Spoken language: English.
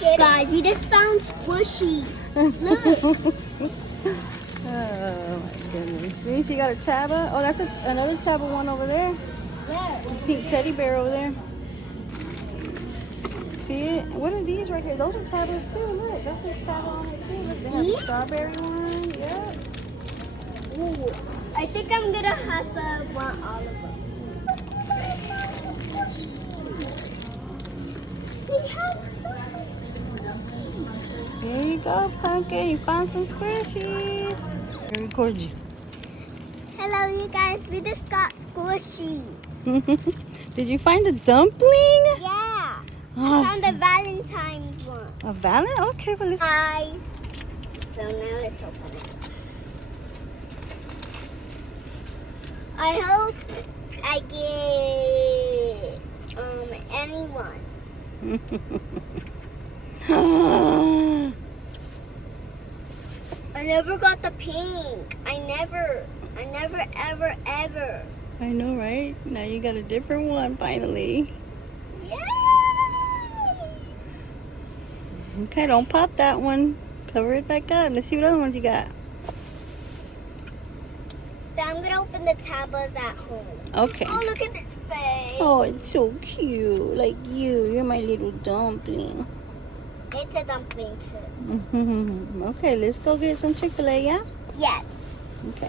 Guys, we just found squishy. Look. Oh my goodness. See, she got a Chaba. Oh, that's another Chaba one over there. Where? Pink teddy bear over there. See it? What are these right here? Those are Chabas too. Look, that says Chaba on it too. Look, they have a strawberry one. Yep. Ooh, I think I'm gonna have to want all of them. He has Here you go, Pumpkin. You found some squishies. I record you. Hello, you guys. We just got squishies. Did you find a dumpling? Yeah. I Oh, found a Valentine's one. a valent? Okay, well, let's... Guys. So now let's open it. I hope I get anyone. I never got the pink. I never, ever, ever. I know, right? Now you got a different one, finally. Yay! Okay, don't pop that one. Cover it back up. Let's see what other ones you got. Then I'm gonna open the Tabas at home. Okay. Oh, look at its face. Oh, it's so cute. Like you. You're my little dumpling. It's a dumpling too. Okay, let's go get some Chick-fil-A, yeah? Yes. Okay.